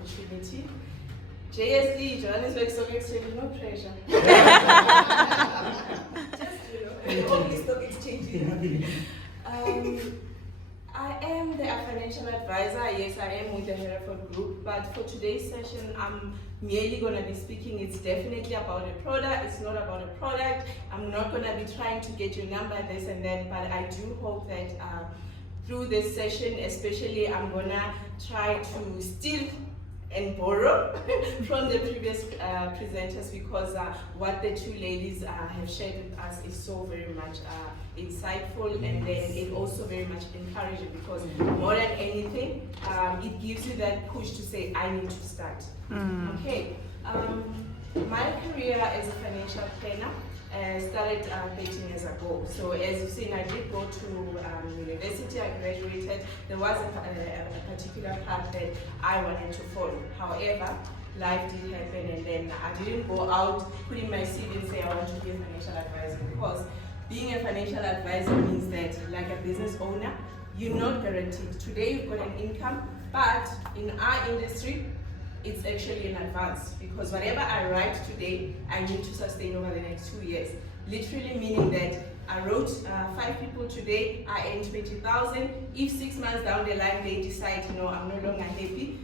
opportunity. JSE, Johannesburg Stock Exchange, no pressure. Just, only stock exchange. I am the financial advisor. Yes, I am with the Hereford Group, but for today's session, I'm merely going to be speaking. It's definitely about a product. It's not about a product. I'm not going to be trying to get your number, this and that, but I do hope that through this session, especially, I'm going to try to steal and borrow from the previous presenters, because what the two ladies have shared with us is so very much insightful, and then it also very much encouraging, because more than anything, it gives you that push to say, I need to start. Okay, my career as a financial planner started 13 years ago. So as you've seen, I did go to university, I graduated. There was a particular path that I wanted to follow. However, life did happen, and then I didn't go out putting my CV and say I want to be a financial advisor, because being a financial advisor means that, like a business owner, you're not guaranteed. Today you've got an income, but in our industry, it's actually in advance, because whatever I write today, I need to sustain over the next 2 years. Literally meaning that I wrote 5 people today, I earn 20,000. If 6 months down the line they decide, I'm no longer happy,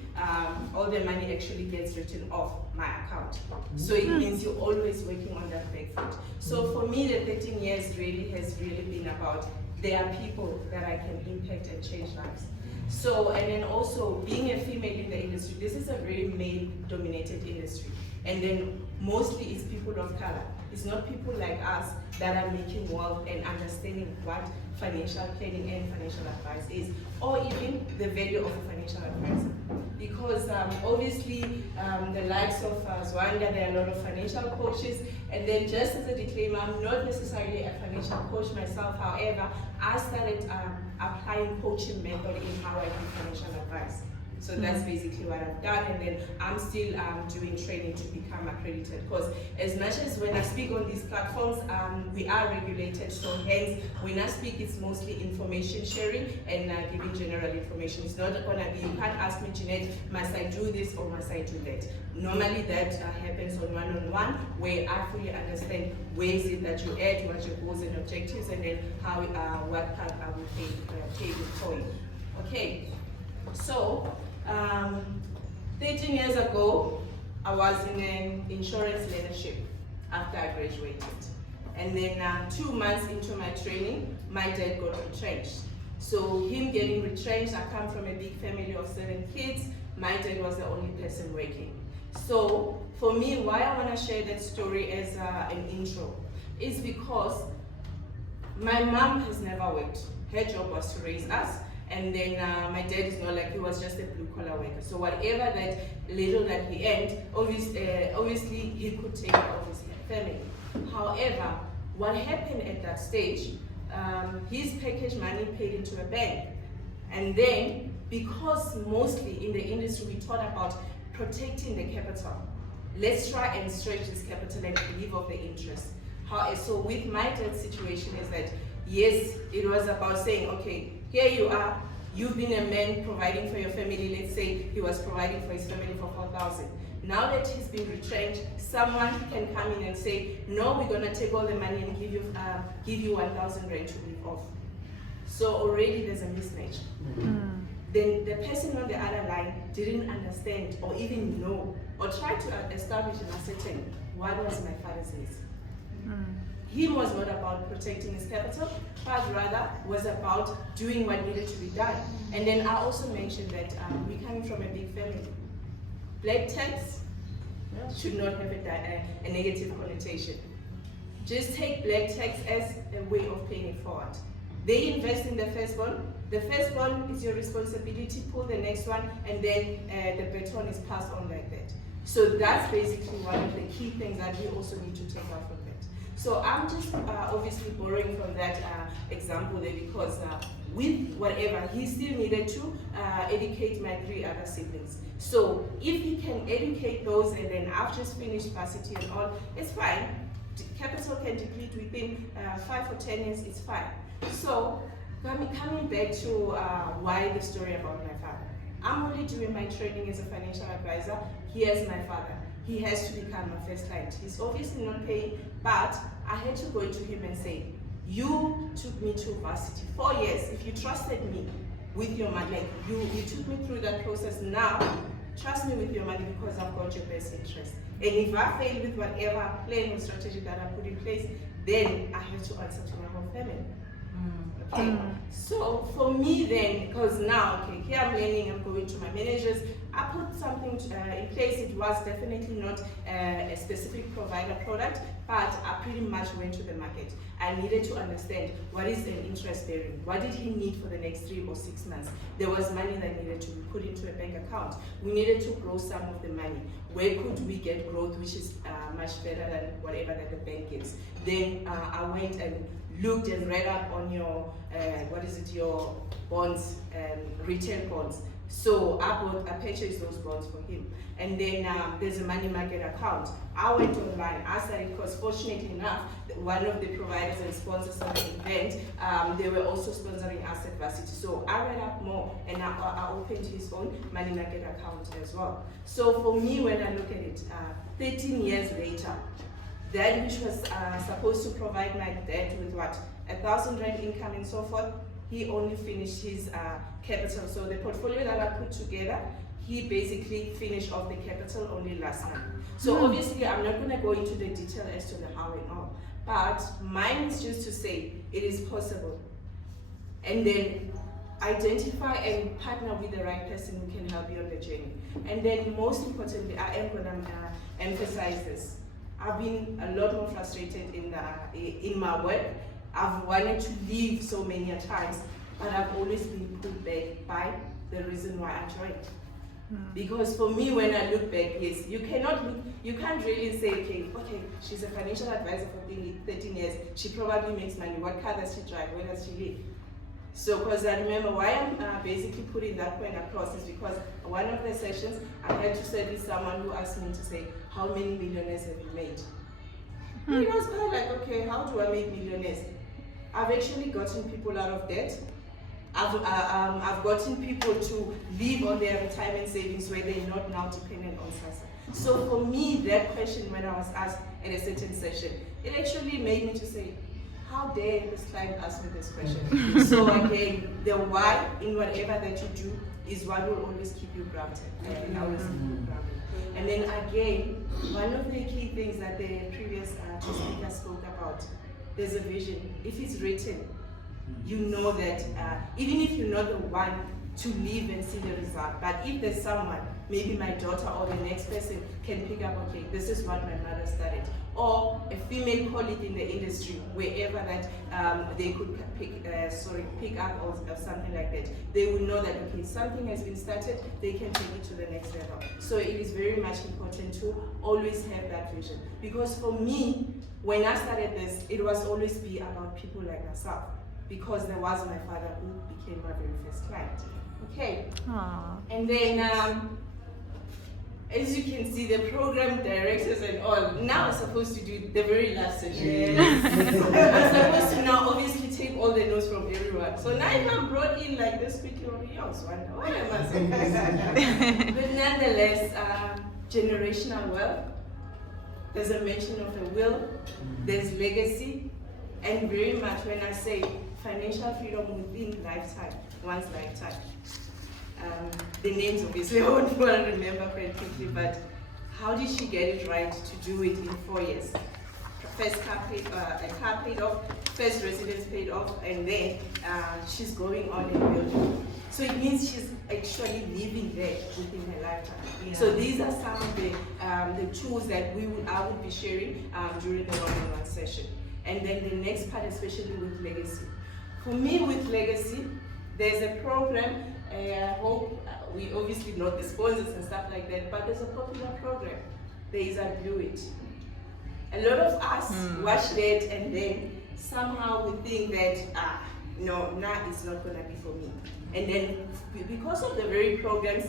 all the money actually gets written off my account. So it means you're always working on that back foot. So for me, the 13 years has really been about, there are people that I can impact and change lives. So, and then also being a female in the industry, this is a very male-dominated industry. And then mostly it's people of color. It's not people like us that are making wealth and understanding what financial planning and financial advice is, or even the value of a financial advisor. Because obviously the likes of Zwanga, there are a lot of financial coaches, and then just as a disclaimer, I'm not necessarily a financial coach myself. However, I started applying coaching method in how I do financial advice. So that's basically what I've done, and then I'm still doing training to become accredited, because as much as when I speak on these platforms, we are regulated, so hence when I speak, it's mostly information sharing and giving general information. It's not going to be, you can't ask me, Jeanette, must I do this or must I do that? Normally that happens on one-on-one, where I fully understand where is it that you add, what your goals and objectives, and then how what part I will pay for you. Okay, so 13 years ago, I was in an insurance leadership after I graduated. And then 2 months into my training, my dad got retrenched. So him getting retrenched, I come from a big family of 7 kids. My dad was the only person working. So for me, why I want to share that story as an intro is because my mom has never worked. Her job was to raise us. And then my dad is not like, he was just a blue-collar worker. So whatever that little that he earned, obviously he could take care of his family. However, what happened at that stage, his package money paid into a bank. And then, because mostly in the industry we thought about protecting the capital, let's try and stretch this capital and live off the interest. So with my dad's situation is that, yes, it was about saying, okay, here you are, you've been a man providing for your family. Let's say he was providing for his family for 4,000. Now that he's been retrenched, someone can come in and say, no, we're gonna take all the money and give you 1,000 rand to live off. So already there's a mismatch. Then the person on the other line didn't understand or even know or try to establish and ascertain what was my father's needs. Him was not about protecting his capital, but rather was about doing what needed to be done. And then I also mentioned that we're coming from a big family. Black tax should not have a negative connotation. Just take black tax as a way of paying it forward. They invest in the firstborn. The firstborn is your responsibility, pull the next one, and then the baton is passed on like that. So that's basically one of the key things that we also need to take out from that. So I'm just obviously borrowing from that example there, because with whatever, he still needed to educate my 3 other siblings. So if he can educate those, and then I've just finished varsity and all, it's fine. Capital can deplete within 5 or 10 years, it's fine. So coming back to why the story about my father. I'm only doing my training as a financial advisor. Here's my father. He has to become my first client. He's obviously not paying, but I had to go to him and say, you took me to varsity 4 years. If you trusted me with your money, like you took me through that process, now trust me with your money because I've got your best interest. And if I fail with whatever plan or strategy that I put in place, then I have to answer to my whole family. Okay. So for me then, because now, okay, here I'm learning, I'm going to my managers, I put something in place. It was definitely not a specific provider product, but I pretty much went to the market. I needed to understand what is an interest bearing, what did he need for the next 3 or 6 months. There was money that needed to be put into a bank account. We needed to grow some of the money. Where could we get growth which is much better than whatever that the bank gives? Then I went and looked and read up on your, your bonds, retail bonds. So I purchased those bonds for him. And then there's a money market account. I went online, I started, because fortunately enough, one of the providers and sponsors of the event, they were also sponsoring us at varsity. So I read up more and I opened his own money market account as well. So for me, when I look at it, 13 years later, that which was supposed to provide my dad with what, 1,000 rand income and so forth, he only finished his capital. So the portfolio that I put together, he basically finished off the capital only last month. So obviously I'm not going to go into the detail as to the how and all, but mine is just to say it is possible. And then identify and partner with the right person who can help you on the journey. And then most importantly, I am going to emphasize this. I've been a lot more frustrated in my work. I've wanted to leave so many times, but I've always been pulled back by the reason why I joined. Because for me, when I look back, yes, you can't really say, okay, she's a financial advisor for 13 years, she probably makes money, what car does she drive, where does she live? So, because I remember why I'm basically putting that point across is because one of the sessions, I had to service someone who asked me to say, how many millionaires have you made? And it was kind of like, okay, how do I make millionaires? I've actually gotten people out of debt. I've gotten people to live on their retirement savings where they're not now dependent on SASSA. So for me, that question when I was asked at a certain session, it actually made me to say, how dare this client ask me this question? So again, the why in whatever that you do is what will always keep you grounded. And always keep you grounded. And then again, one of the key things that the previous two speakers spoke about, there's a vision. If it's written, you know that even if you're not the one to live and see the result, but if there's someone, maybe my daughter or the next person can pick up, okay, this is what my mother started, or a female colleague in the industry, wherever that they could pick up or something like that, they will know that, okay, something has been started, they can take it to the next level. So it is very much important to always have that vision. Because for me, when I started this, it was always be about people like myself, because there was my father who became my very first client. Okay. Aww. And then, as you can see, the program directors and all, now I'm supposed to do the very last session. Yes. I'm supposed to now obviously take all the notes from everyone. So now if I'm brought in like this quickly over here, I was wondering, what am I saying? But nonetheless, generational wealth, there's a mention of a will, there's legacy, and very much when I say financial freedom within lifetime, one's lifetime. The names obviously I won't remember quite quickly, but how did she get it right to do it in 4 years? First car paid off, first residence paid off, and then she's going on and building. So it means she's actually living there within her lifetime. Yeah. So these are some of the tools that I would be sharing during the one-on-one session. And then the next part, especially with legacy. For me, with legacy, there's a program. I hope we obviously not the sponsors and stuff like that, but there's a popular program. There is I Blew It. A lot of us watch that and then somehow we think that no, it's not gonna be for me. And then because of the very programs,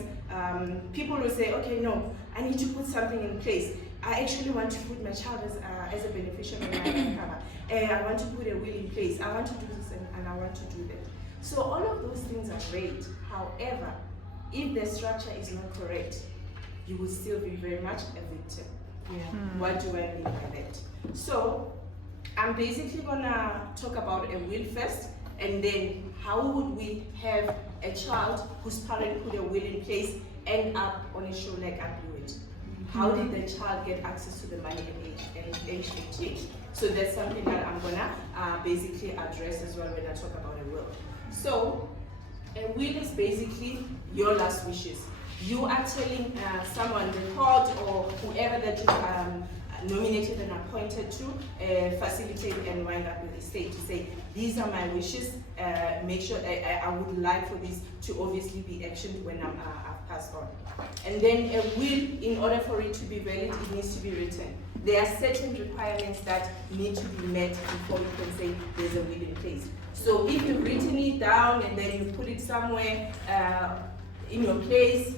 people will say, okay, no, I need to put something in place. I actually want to put my child as a beneficiary of my income. I want to put a will in place. I want to do this and I want to do that. So all of those things are great. However, if the structure is not correct, you will still be very much a victim. What do I mean by that? So I'm basically gonna talk about a will first, and then how would we have a child whose parent put a will in place end up on a show like I Blew It? How did the child get access to the money at age 18? So that's something that I'm gonna basically address as well when I talk about a will. So a will is basically your last wishes. You are telling someone, the court or whoever that you nominated and appointed to facilitate and wind up with the estate to say, these are my wishes, make sure I would like for this to obviously be actioned when I've passed on. And then a will, in order for it to be valid, it needs to be written. There are certain requirements that need to be met before you can say there's a will in place. So if you've written it down and then you put it somewhere in your place,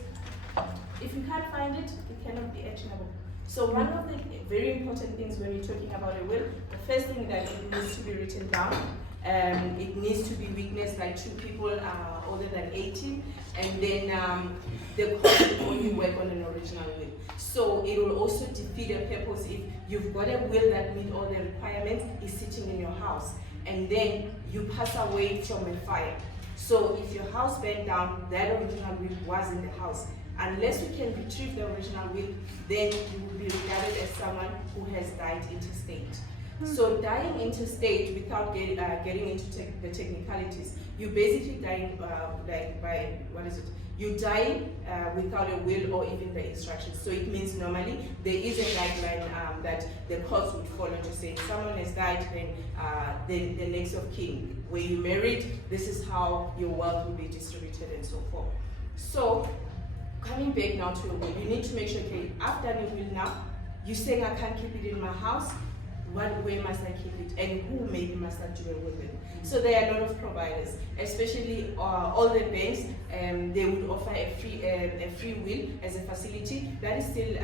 if you can't find it, it cannot be actionable. So one of the very important things when you're talking about a will, the first thing that it needs to be written down. It needs to be witnessed by two people older than 18, and then the court will only work on an original will. So it will also defeat a purpose if you've got a will that meets all the requirements, is sitting in your house, and then you pass away from a fire. So if your house burned down, that original will was in the house. Unless we can retrieve the original will, then you will be regarded as someone who has died interstate. So dying interstate without getting into the technicalities, you basically dying you die without a will or even the instructions. So it means normally there is a guideline that the courts would follow to say if someone has died, then the next of kin, where you married, this is how your wealth will be distributed and so forth. So coming back now to your will, you need to make sure, okay, I've done a will now. You're saying I can't keep it in my house. Where must I keep it, and who maybe must I do a will with? So there are a lot of providers, especially all the banks. They would offer a free will as a facility that is still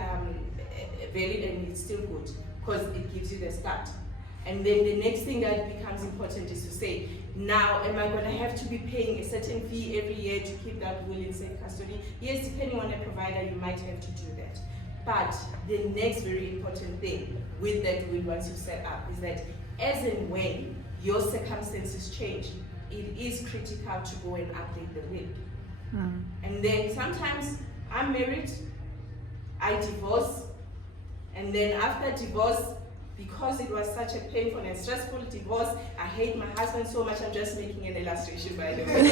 valid and it's still good because it gives you the start. And then the next thing that becomes important is to say, now am I going to have to be paying a certain fee every year to keep that will in safe custody? Yes, depending on the provider, you might have to do that. But the next very important thing with that will once you set up is that as and when your circumstances change, it is critical to go and update the will. And then sometimes I'm married, I divorce, and then after divorce, because it was such a painful and stressful divorce, I hate my husband so much. I'm just making an illustration, by the way.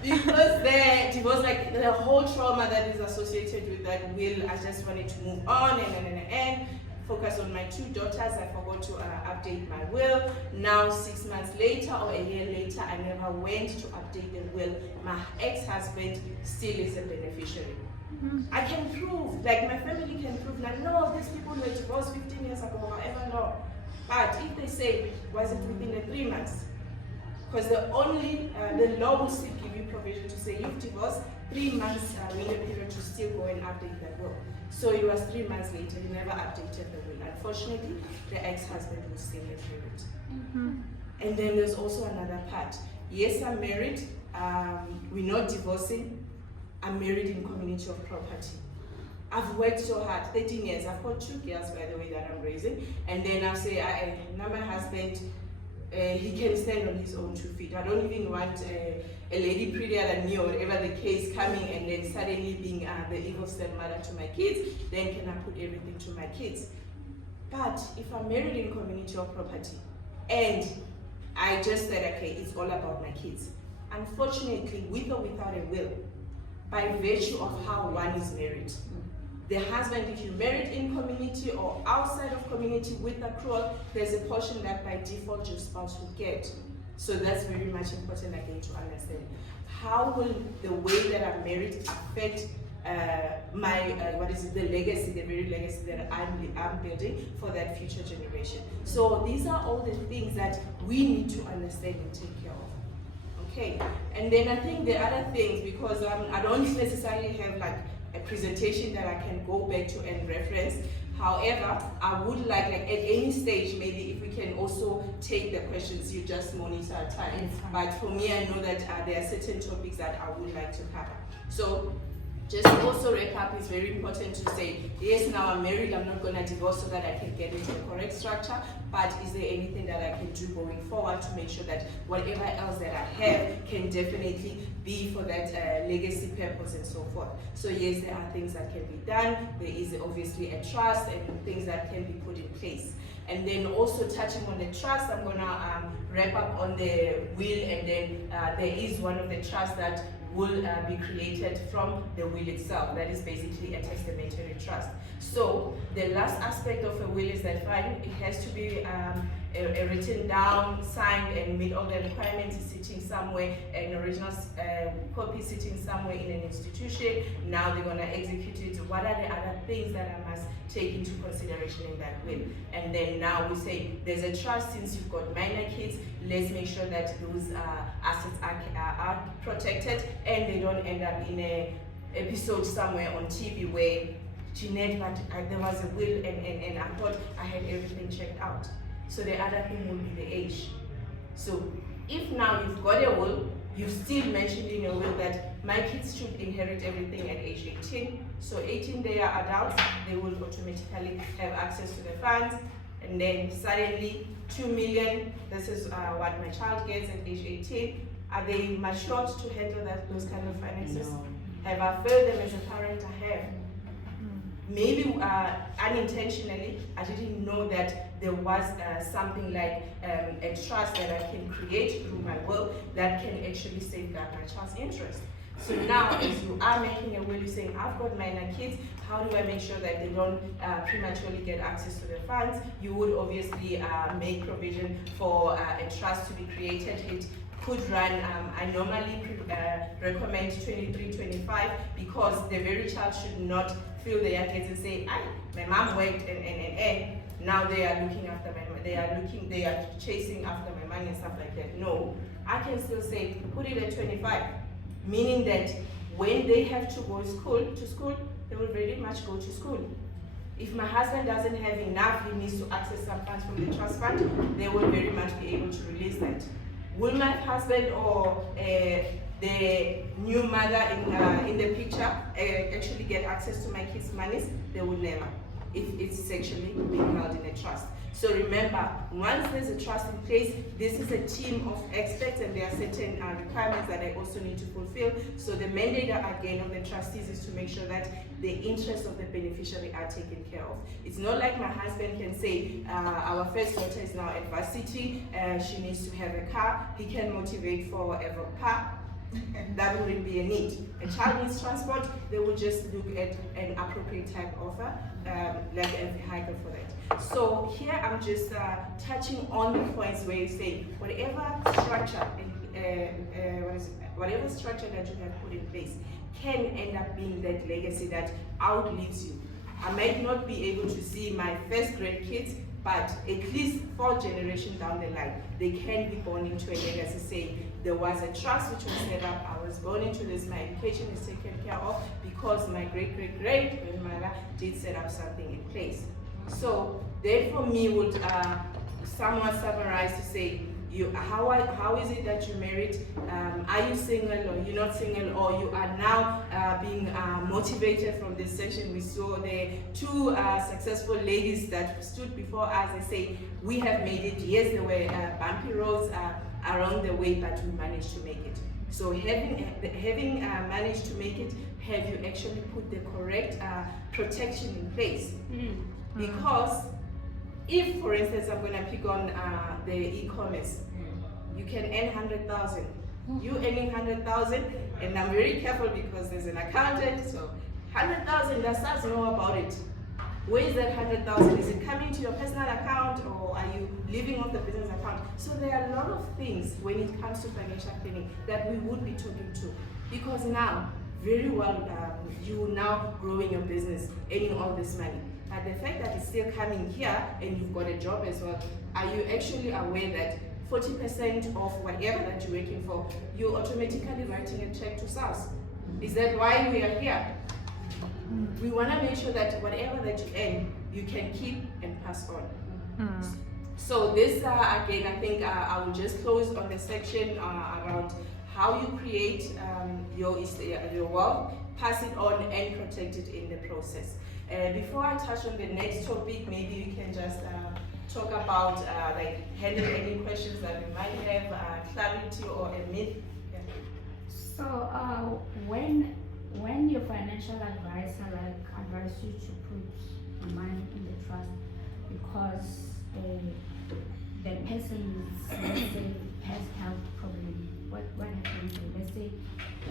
Because the divorce, like the whole trauma that is associated with that will, I just wanted to move on and focus on my two daughters. I forgot to update my will. Now 6 months later or a year later, I never went to update the will. My ex-husband still is a beneficiary. I can prove, like my family can prove, like no, these people were divorced 15 years ago, however long. But if they say, was it within the 3 months? Because the law will still give you provision to say you've divorced, 3 months window period to still go and update that will. So it was 3 months later, he never updated the will. Unfortunately, the ex-husband will still inherit it. And then there's also another part. Yes, I'm married, we're not divorcing. I'm married in community of property. I've worked so hard, 13 years. I've got 2 girls, by the way, that I'm raising. And then I say, now my husband, he can stand on his own 2 feet. I don't even want a lady prettier than me or whatever the case coming and then suddenly being the evil stepmother to my kids. Then can I put everything to my kids? But if I'm married in community of property and I just said, okay, it's all about my kids. Unfortunately, with or without a will, by virtue of how one is married. The husband, if you're married in community or outside of community with accrual, there's a portion that by default your spouse will get. So that's very much important again to understand. How will the way that I'm married affect the legacy, the very legacy that I'm building for that future generation? So these are all the things that we need to understand and take care of. Okay, and then I think the other things, because I don't necessarily have like a presentation that I can go back to and reference. However, I would like at any stage, maybe if we can also take the questions, you just monitor time. But for me, I know that there are certain topics that I would like to cover. So just also wrap up, is very important to say, yes, now I'm married, I'm not going to divorce so that I can get into the correct structure, but is there anything that I can do going forward to make sure that whatever else that I have can definitely be for that legacy purpose and so forth. So yes, there are things that can be done. There is obviously a trust and things that can be put in place. And then also touching on the trust, I'm going to wrap up on the will, and then there is one of the trusts that will be created from the will itself. That is basically a testamentary trust. So the last aspect of a will is that fine, it has to be a written down, signed, and meet all the requirements, is sitting somewhere, an original copy sitting somewhere in an institution. Now they're going to execute it. What are the other things that I must take into consideration in that will? And then now we say there's a trust. Since you've got minor kids, let's make sure that those assets are protected and they don't end up in a episode somewhere on TV where Jeanette, but there was a will and I thought I had everything checked out. So the other thing will be the age. So if now you've got a will, you've still mentioned in your will that my kids should inherit everything at age 18. So 18, they are adults, they will automatically have access to the funds. And then suddenly 2 million, this is what my child gets at age 18. Are they matured to handle those kind of finances? No. Have I failed them as a parent? I have. Maybe unintentionally, I didn't know that there was something like a trust that I can create through my will that can actually safeguard my child's interest. So now, as you are making a will, you're saying, I've got minor kids, how do I make sure that they don't prematurely get access to the funds? You would obviously make provision for a trust to be created. It could run, I normally recommend 23-25, because the very child should not feel their kids and say, my mom worked and now they are looking after my money, they are chasing after my money and stuff like that. No, I can still say, put it at 25, meaning that when they have to go to school, they will very much go to school. If my husband doesn't have enough, he needs to access some funds from the trust fund, they will very much be able to release that. Will my husband or the new mother in the picture actually get access to my kids' monies? They will never, if it's actually being held in a trust. So remember, once there's a trust in place, this is a team of experts, and there are certain requirements that I also need to fulfill. So the mandate again of the trustees is to make sure that the interests of the beneficiary are taken care of. It's not like my husband can say, our first daughter is now at varsity, she needs to have a car. He can motivate for a car. That wouldn't be a need. A child needs transport, they will just look at an appropriate type offer, like a vehicle for that. So here I'm just touching on the points where you say whatever structure, whatever structure that you have put in place can end up being that legacy that outlives you. I might not be able to see my first grade kids, but at least 4 generations down the line, they can be born into a legacy saying, there was a trust which was set up, I was born into this, my education is taken care of because my great-great-great-grandmother did set up something in place. So then for me would somewhat summarize to say, how is it that you married? Are you single or you're not single, or you are now being motivated from this session? We saw the 2 successful ladies that stood before us and say, we have made it. Yes, there were bumpy roads around the way, but we managed to make it. So having managed to make it, have you actually put the correct protection in place? Because if, for instance, I'm going to pick on the e-commerce, you can earn 100,000. You earning 100,000, and I'm very careful because there's an accountant, so 100,000, does SARS know about it? Where is that 100,000? Is it coming to your personal account, or are you living off the business account? So there are a lot of things when it comes to financial planning that we would be talking to, because now, very well, you now growing your business, earning all this money. But the fact that it's still coming here and you've got a job as well, are you actually aware that 40% of whatever that you're working for, you're automatically writing a check to SARS? Is that why we are here? we want to make sure that whatever that you earn, you can keep and pass on. So this, again, I think I will just close on the section around how you create your wealth, pass it on, and protect it in the process. Before I touch on the next topic, maybe we can just talk about like handle any questions that we might have, clarity or a myth. Yeah. So when your financial advisor like advise you to put money in the trust because the person is, let's say, has health problem, what happens? Let's say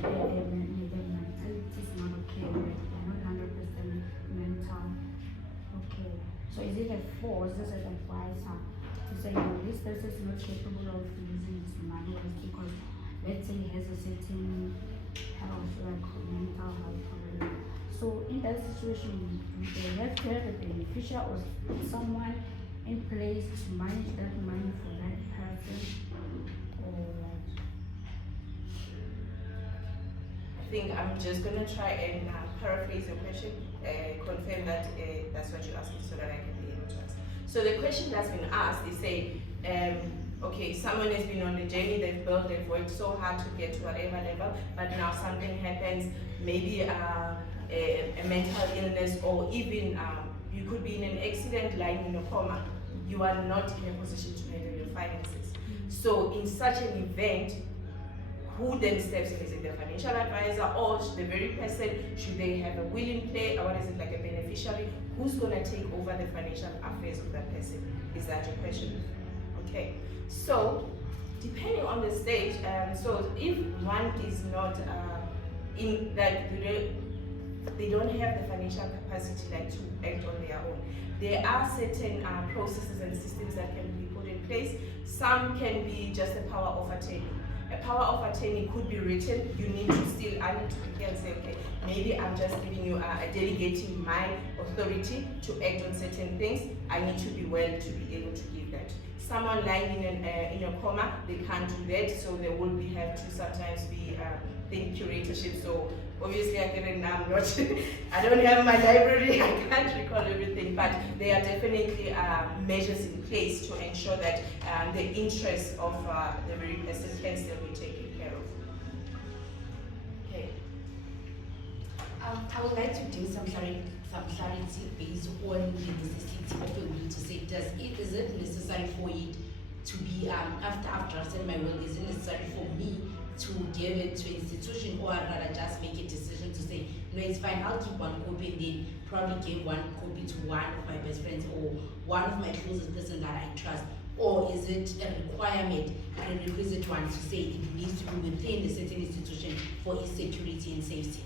their mentality is not okay, like they're not 100% mental. Okay. So is it a force as an advisor to say, no, this person is not capable of using his money because let's say he has a certain health, like mental health problem. So in that situation, do they have to have a beneficiary or someone in place to manage that money for that person? Or what? I think I'm just gonna try and paraphrase your question, confirm that that's what you're asking so that I can be able to answer. So the question that's been asked is say, okay, someone has been on the journey, they've worked so hard to get to whatever level, but now something happens, maybe a mental illness, or even you could be in an accident lying in a coma. You are not in a position to handle your finances. So in such an event, who then steps in? Is it the financial advisor or the very person? Should they have a will in play, or what is it, like a beneficiary? Who's gonna take over the financial affairs of that person? Is that your question? Okay. So depending on the stage, so if one is not in that, they don't have the financial capacity like to act on their own, there are certain processes and systems that can be put in place. Some can be just a power of attorney. A power of attorney could be written. You need to still, I need to be here and say, okay, maybe I'm just giving you, delegating my authority to act on certain things. I need to be well to be able to give that. Someone lying in a coma, they can't do that, so they will have to sometimes be think curatorship. So obviously I don't have my library, I can't recall everything, but there are definitely measures in place to ensure that the interests of the very person can still be taken care of. Okay. I would like to do some clarity based on the necessity of a will to say, is it necessary for it to be, after I've drafted my will, is it necessary for me to give it to an institution, or I'd rather just make a decision to say, no, it's fine, I'll keep one copy and then probably give one copy to one of my best friends or one of my closest person that I trust? Or is it a requirement, a requisite one to say it needs to be within a certain institution for its security and safety?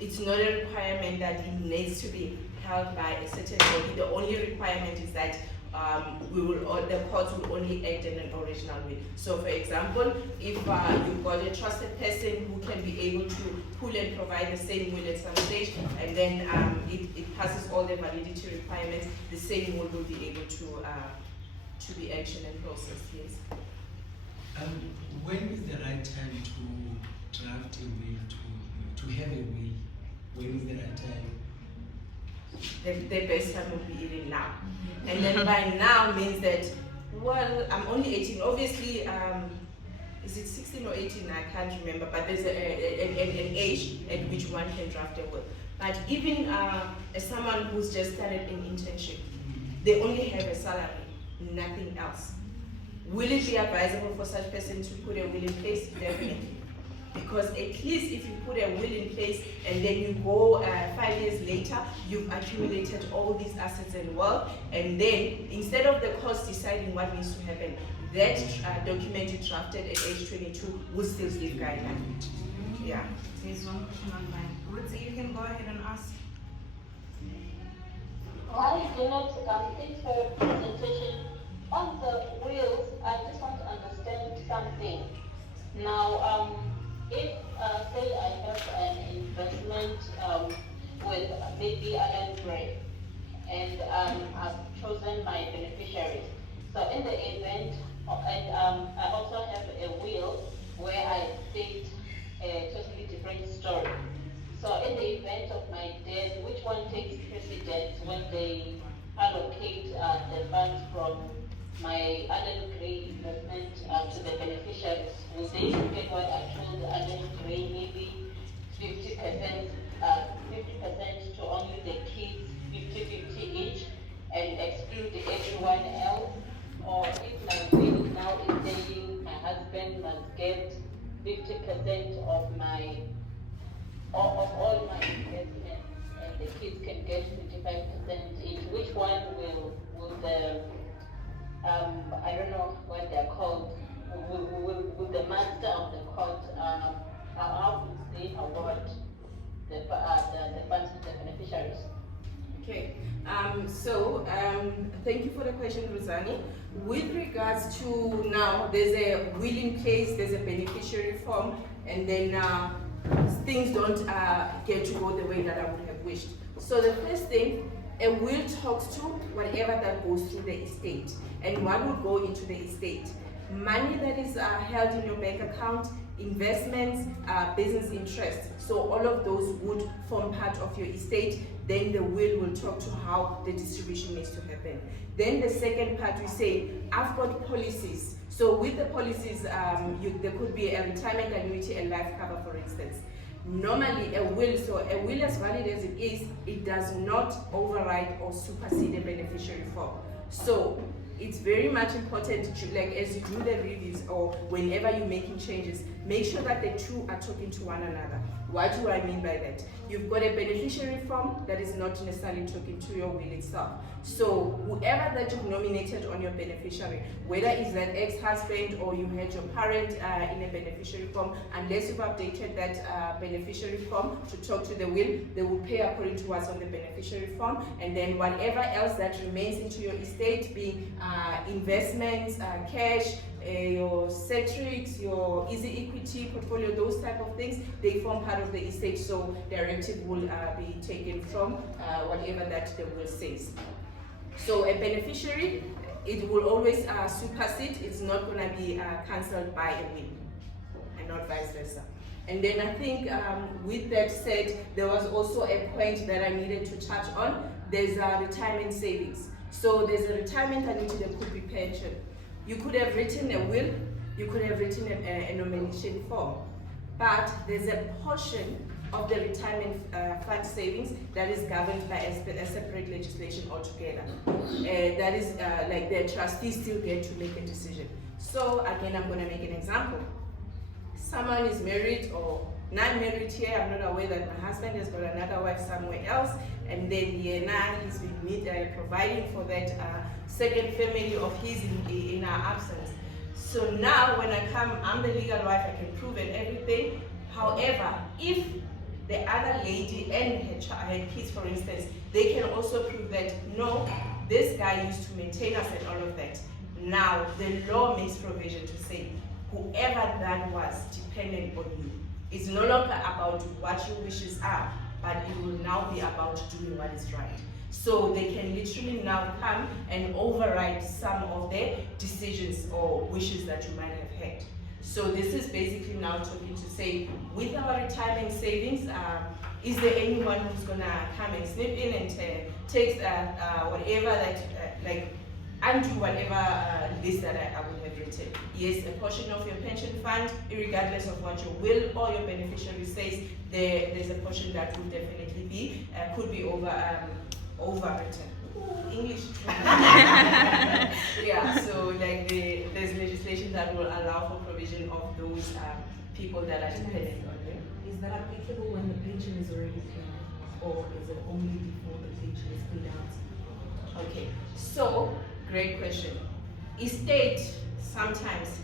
It's not a requirement that it needs to be held by a certain body. The only requirement is that the court will only act in an original way. So for example, if you've got a trusted person who can be able to pull and provide the same will at some stage, and then it passes all the validity requirements, the same will be able to be actioned and processed, yes. When is the right time to draft a will, to have a will? When is the right time? The best time would be even now. And then by now means that, well, I'm only 18. Obviously, is it 16 or 18? I can't remember, but there's an age at which one can draft a will. But even as someone who's just started an internship, they only have a salary, nothing else. Will it be advisable for such person to put a will in place? Definitely. Because at least if you put a will in place and then you go 5 years later, you've accumulated all these assets and wealth, and then instead of the court deciding what needs to happen, that document you drafted at age 22 will still give guidelines. Yeah. There's one question online. Ruth, you can go ahead and ask. Hi, Janet. Thanks for your presentation. On the wills, I just want to understand something. Now, if say I have an investment with maybe Alan Gray, and I've chosen my beneficiaries. So in the event, and I also have a will where I state a totally different story. So in the event of my death, which one takes precedence when they allocate the funds from my Allen Gray investment to the beneficiaries? Will they look at what I told Allen Gray, maybe 50%, 50% to only the kids, 50-50 each, and exclude everyone else? Or if my will now is saying my husband must get 50% of my of all my investments, and the kids can get 55% each. Which one will the I don't know what they're called, will the master of the court how would they award the funds to the beneficiaries? Okay, thank you for the question, Rosani. With regards to now, there's a will in place, there's a beneficiary form, and then things don't get to go the way that I would have wished. So the first thing, a will talks to whatever that goes through the estate, and what will go into the estate. Money that is held in your bank account, investments, business interests. So all of those would form part of your estate. Then the will talk to how the distribution needs to happen. Then the second part, we say, I've got policies. So with the policies, there could be a retirement annuity and life cover, for instance. Normally a will, so a will as valid as it is, it does not override or supersede a beneficiary form. So it's very much important to, like, as you do the reviews or whenever you're making changes, make sure that the two are talking to one another. What do I mean by that? You've got a beneficiary form that is not necessarily talking to your will itself. So whoever that you've nominated on your beneficiary, whether it's that ex-husband or you had your parent in a beneficiary form, unless you've updated that beneficiary form to talk to the will, they will pay according to what's on the beneficiary form, and then whatever else that remains into your estate, being investments, cash, your Cetrix, your easy equity portfolio, those type of things, they form part of the estate, so directive will be taken from whatever that the will says. So a beneficiary, it will always supersede, it's not going to be cancelled by a will, and not vice versa. And then I think with that said, there was also a point that I needed to touch on. There's retirement savings. So there's a retirement annuity, there could be pension. You could have written a will, you could have written a nomination form, but there's a portion of the retirement fund savings that is governed by a separate legislation altogether. That is like the trustees still get to make a decision. So again, I'm going to make an example. Someone is married or not married here, I'm not aware that my husband has got another wife somewhere else, and then now he's been providing for that second family of his in our absence. So now when I come, I'm the legal wife, I can prove and everything. However, if the other lady and her kids, for instance, they can also prove that, no, this guy used to maintain us and all of that. Now, the law makes provision to say, whoever that was dependent on you, it's no longer about what your wishes are, but it will now be about doing what is right. So they can literally now come and override some of their decisions or wishes that you might have had. So this is basically now talking to say, with our retirement savings, is there anyone who's gonna come and snip in and take whatever that, like, undo whatever list that I would have written? Yes, a portion of your pension fund, regardless of what your will or your beneficiary says, there's a portion that will definitely be, could be overwritten. English. Yeah, so like there's legislation that will allow for provision of those people that are dependent on them. Is that applicable when the pension is already paid, or is it only before the pension is paid out? Okay, so great question. Estate, sometimes,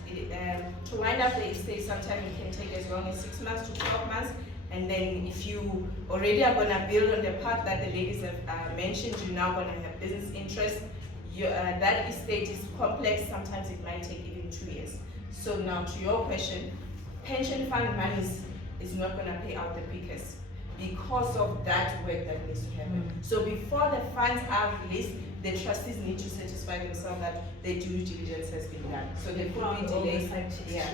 to wind up the estate, sometimes it can take as long as 6 months to 12 months. And then if you already are gonna build on the path that the ladies have mentioned, you're now gonna have business interests. That estate is complex, sometimes it might take even 2 years. So now to your question, pension fund money is not gonna pay out the quickest because of that work that needs to happen. So before the funds are released, the trustees need to satisfy themselves that their due diligence has been done. So there could be delays. Yeah.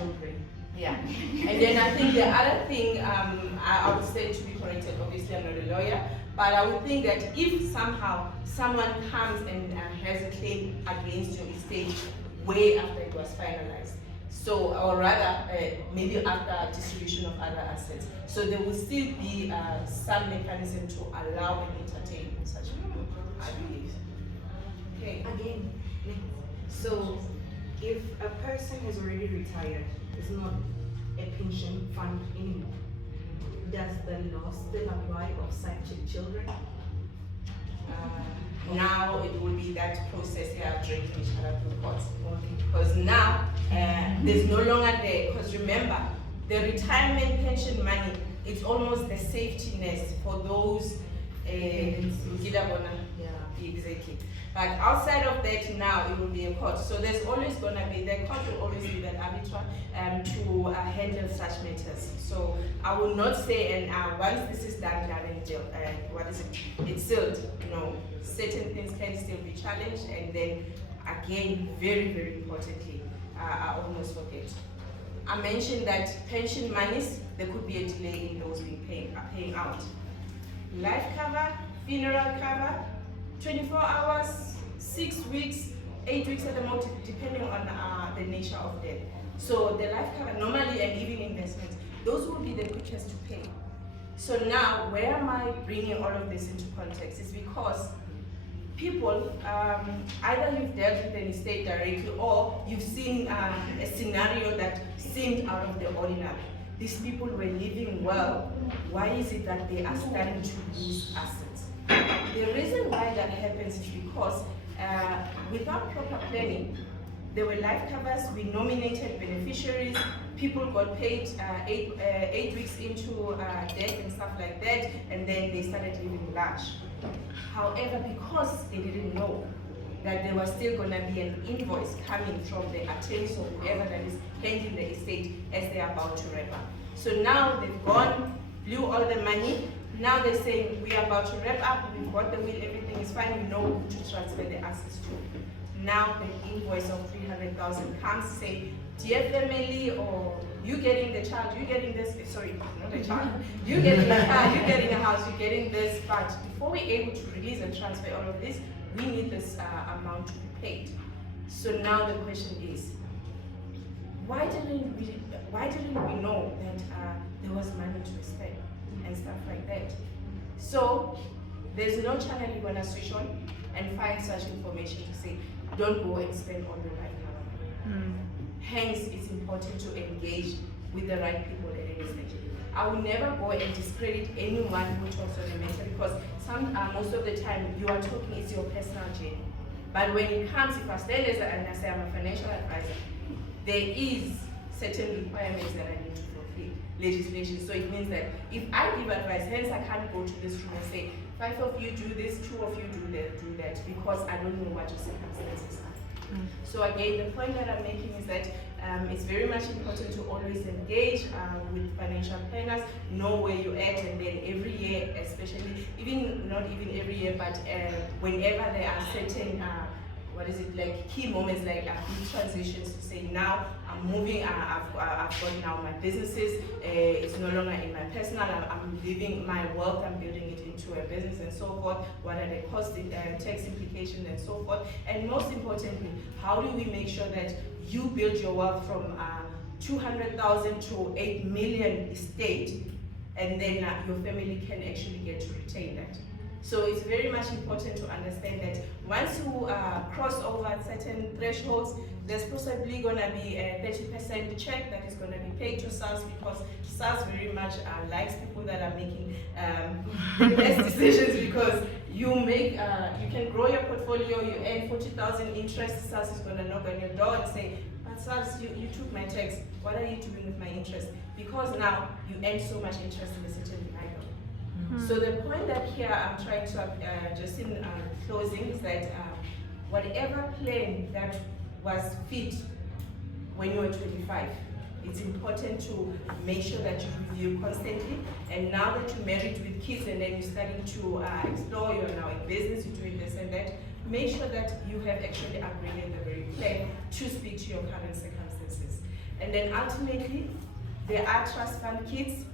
Yeah, and then I think the other thing I would say, to be corrected, obviously I'm not a lawyer, but I would think that if somehow someone comes and has a claim against your estate way after it was finalized, so, or rather maybe after distribution of other assets, so there will still be some mechanism to allow and entertain such people, I believe. Okay. Again, so if a person has already retired, it's not a pension fund anymore, does the law still apply of side children? Now it will be that process here dragging each other to court. Because now there's no longer there. Because remember, the retirement pension money, it's almost the safety net for those. Exactly. But outside of that, now it will be a court. So there's always going to be, the court will always be that arbiter to handle such matters. So I will not say, and once this is done and what is it? It's sealed. No, certain things can still be challenged, and then again, very, very importantly, I almost forget. I mentioned that pension monies, there could be a delay in those being paying out. Life cover, funeral cover, 24 hours, 6 weeks, 8 weeks at the most, depending on the nature of death. So the life cover, normally, and even investments, those will be the quickest to pay. So now, where am I bringing all of this into context? Is because people, either you've dealt with an estate directly, or you've seen a scenario that seemed out of the ordinary. These people were living well. Why is it that they are starting to lose assets? The reason why that happens is because without proper planning, there were life covers, we nominated beneficiaries, people got paid 8 weeks into death and stuff like that, and then they started living large. However, because they didn't know that there was still going to be an invoice coming from the attorneys or whoever that is handling the estate as they're about to wrap up. So now they've gone, blew all the money. Now they're saying, we are about to wrap up, we've got the will, everything is fine, we know who to transfer the assets to. Now the invoice of 300,000 comes, say, dear family, or you getting the child, you getting this, sorry, not a child, you getting a car, you getting a house, you getting this, but before we're able to release and transfer all of this, we need this amount to be paid. So now the question is, why didn't we know that there was money to spend and stuff like that? So there's no channel you're gonna switch on and find such information to say, don't go and spend all the life cover. Hence, it's important to engage with the right people at any stage. I will never go and discredit anyone who talks on a matter, because most of the time you are talking, it's your personal journey. But when it comes, if I stand as and I say I'm a financial advisor, there is certain requirements that I need to fulfill, legislation. So it means that if I give advice, hence I can't go to this room and say, 5 of you do this, 2 of you do that, because I don't know what your circumstances are. So again, the point that I'm making is that it's very much important to always engage with financial planners, know where you're at, and then every year, especially, not even every year, but whenever there are certain key moments, like big transitions, to say, now I'm moving, I've got now my businesses, it's no longer in my personal, I'm leaving my wealth, I'm building it into a business and so forth. What are the cost, tax implications and so forth? And most importantly, how do we make sure that you build your wealth from 200,000 to 8 million estate, and then your family can actually get to retain that? So it's very much important to understand that once you cross over certain thresholds, there's possibly going to be a 30% check that is going to be paid to SARS, because SARS very much likes people that are making the best decisions, because you can grow your portfolio, you earn 40,000 interest, SARS is going to knock on your door and say, but SARS, you took my tax, what are you doing with my interest? Because now you earn so much interest in a certain item. So the point that here I'm trying to, just in closing, is that whatever plan that was fit when you were 25, it's important to make sure that you review constantly. And now that you're married with kids and then you're starting to explore, you're now in business, you're doing this and that, make sure that you have actually upgraded the very plan to speak to your current circumstances. And then ultimately, there are trust fund kids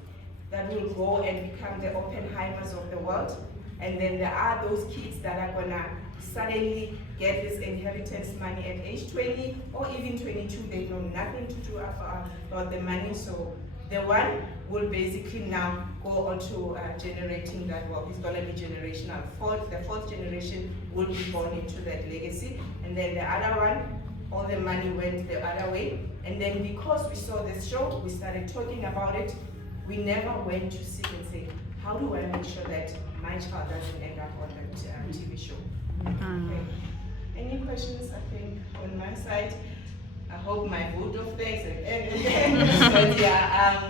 that will go and become the Oppenheimers of the world. And then there are those kids that are gonna suddenly get this inheritance money at age 20 or even 22. They know nothing to do about the money. So the one will basically now go on to generating that wealth. It's gonna be generational. The fourth generation will be born into that legacy. And then the other one, all the money went the other way. And then because we saw this show, we started talking about it. We never went to sit and say, how do I make sure that my child doesn't end up on that TV show? Okay. Any questions, I think, on my side? I hope my vote of thanks but yeah,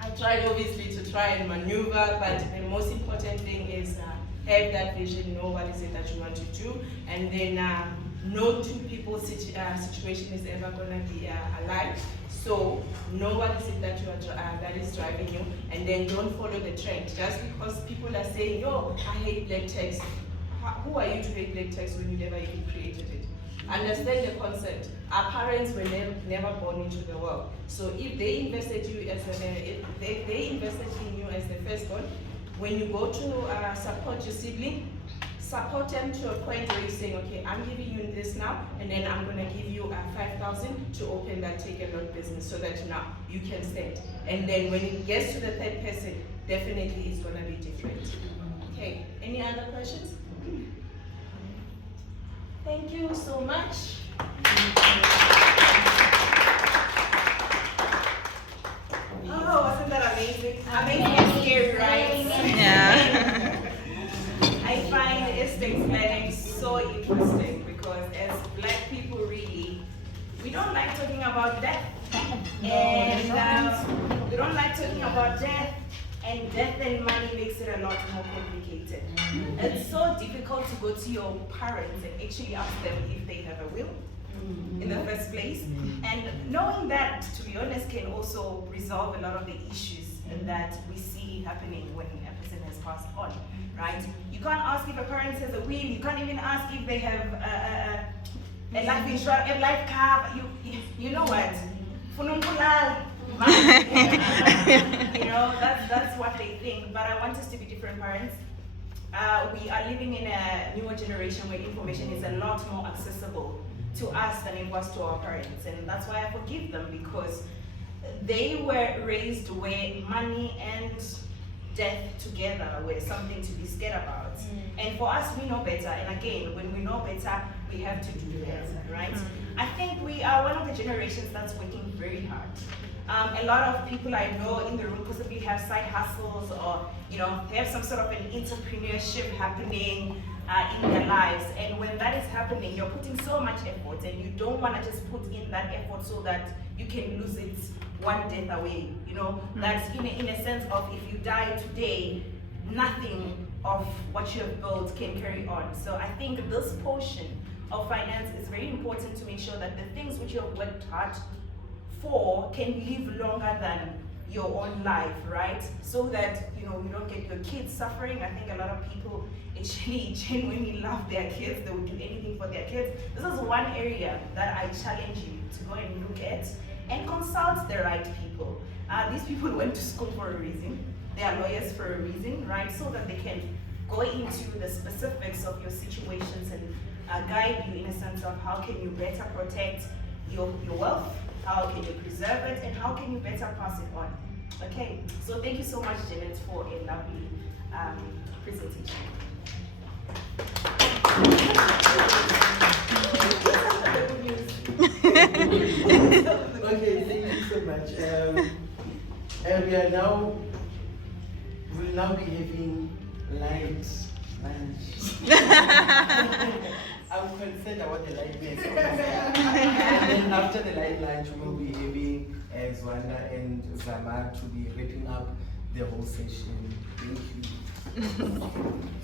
I tried obviously to try and maneuver, but the most important thing is have that vision, know what is it that you want to do, and then no two people's situation is ever gonna be alike. So know what is it that you are that is driving you, and then don't follow the trend. Just because people are saying, "Yo, I hate black text," who are you to hate black text when you never even created it? Understand the concept. Our parents were never born into the world. So if they invested you as if they invested in you as the firstborn, when you go to support your sibling, support them to a point where you're saying, okay, I'm giving you this now, and then I'm gonna give you 5,000 to open that take-a-lot business so that now you can stand. And then when it gets to the third person, definitely it's gonna be different. Okay, any other questions? Thank you so much. Oh, wasn't that amazing? Amazing and scary, right? Yeah. I find estate planning so interesting because as black people really, we don't like talking about death. And we don't like talking about death, and death and money makes it a lot more complicated. It's so difficult to go to your parents and actually ask them if they have a will in the first place. And knowing that, to be honest, can also resolve a lot of the issues that we see happening when a person has passed on, right? You can't ask if a parent has a will, you can't even ask if they have a life insurance, a life cover. You know what? You know, that's what they think. But I want us to be different parents. We are living in a newer generation where information is a lot more accessible to us than it was to our parents, and that's why I forgive them, because they were raised where money and death together were something to be scared about. And for us, we know better, and again, when we know better, we have to do better, right? I think we are one of the generations that's working very hard. A lot of people I know in the room possibly have side hustles, or they have some sort of an entrepreneurship happening in their lives. And when that is happening, you're putting so much effort, and you don't want to just put in that effort so that you can lose it one death away. That's in a sense of, if you die today, nothing of what you have built can carry on. So I think this portion of finance is very important to make sure that the things which you have worked hard for can live longer than your own life, right? So that you don't get your kids suffering. I think a lot of people actually genuinely love their kids. They would do anything for their kids. This is one area that I challenge you to go and look at and consult the right people. These people went to school for a reason. They are lawyers for a reason, right? So that they can go into the specifics of your situations and guide you in a sense of how can you better protect your wealth, how can you preserve it, and how can you better pass it on. Okay, so thank you so much, Janet, for a lovely presentation. Okay, thank you so much. And we'll now be having light lunch. I'm concerned about the light lunch. And then after the light lunch, we'll be having Zwanda and Zama to be wrapping up the whole session. Thank you.